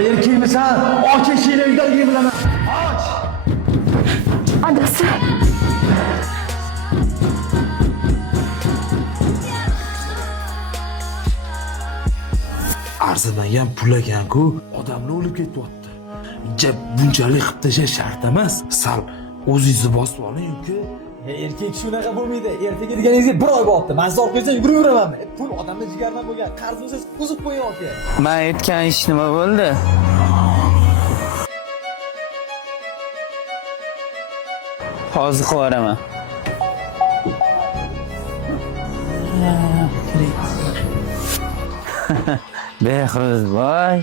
erkakmisan? Och eshikni uydaligini bilaman. Och! Adasi. Arzimagan pul ekan-ku, odamlar o'lib ketyapti. Bunchalik qilib tashlash shart emas. Sal o'zingizni bosib oling-ku. Erkak shunaqa bo'lmaydi. Ertaga deganingizga 1 oy bo'libdi. Men siz orqangizdan yuguraverman. Pul odamni jigardan bo'lgan. Qarzimsiz uzib qo'ying aka. Men aytgan ish nima bo'ldi? Hozir qilib Behruzboy,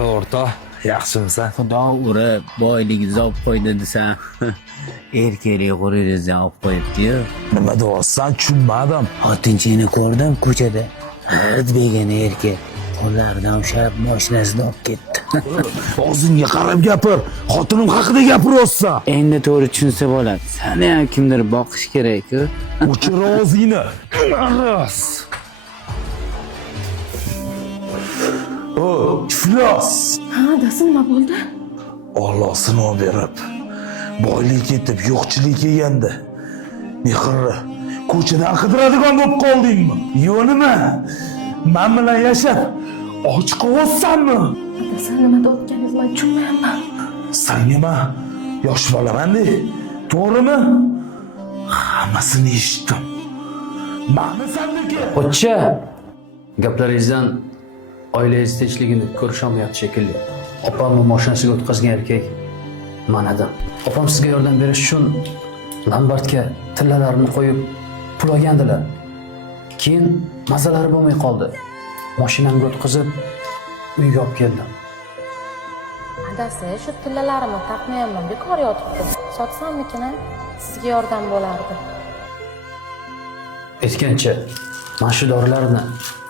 O'rtoq, yaxshimisan? xudo urib boyligingizni olib qo'ydi desam, erkaklik g'ururingizni olib qo'yibdi-yu. Nima deyapsan? Tushunmadim. Xotinchini ko'rdim ko'chada. Hidbegan erkak. Qo'llaridan ushlab mashinasini olib ketdi. O'zingga qarab gapir. Xotinim haqida gapiryapsan. Endi to'g'ri tushunsa bo'ladi. Seni ham kimdir boqish kerak-ku. O'chir o'zingni. Ras. O, iflos. Ha, adasi nima bo'ldi? Alloh sinov berib, boylik ketib, yo'qchilik kelganda, mehrni ko'chadan qidiradigan bo'lib qoldingmi? Yo'q nima? Men bilan yashab, och qolyapsanmi? Adasi nima deyotganingizni men tushunmayapman. Senga men yosh bolaman-da, to'g'rimi? Hammasini eshitdim. Meni sendiki. Pochcha, gaplaringizdan oilangiz tinchligini ko'rish olmayapti shekilli. Opamni mashinasiga o'tkazgan erkak manadan. Opam sizga yordam berish uchun Lambartga tillalarini qo'yib pul olgandilar. Keyin mazalari bo'lmay qoldi. Mashinamga o'tkazib uyga olib keldim. Adasi, shu tillalarimni taqmayapman, bekor yotibdi. Sotsammikin, sizga yordam bo'lardi. Aytgancha, mana shu dorilarni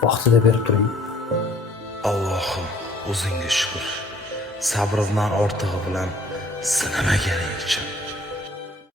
vaqtida berib turing. Allohim, o'zingga shukr. Sabrimdan ortig'i bilan sinamaganing uchun.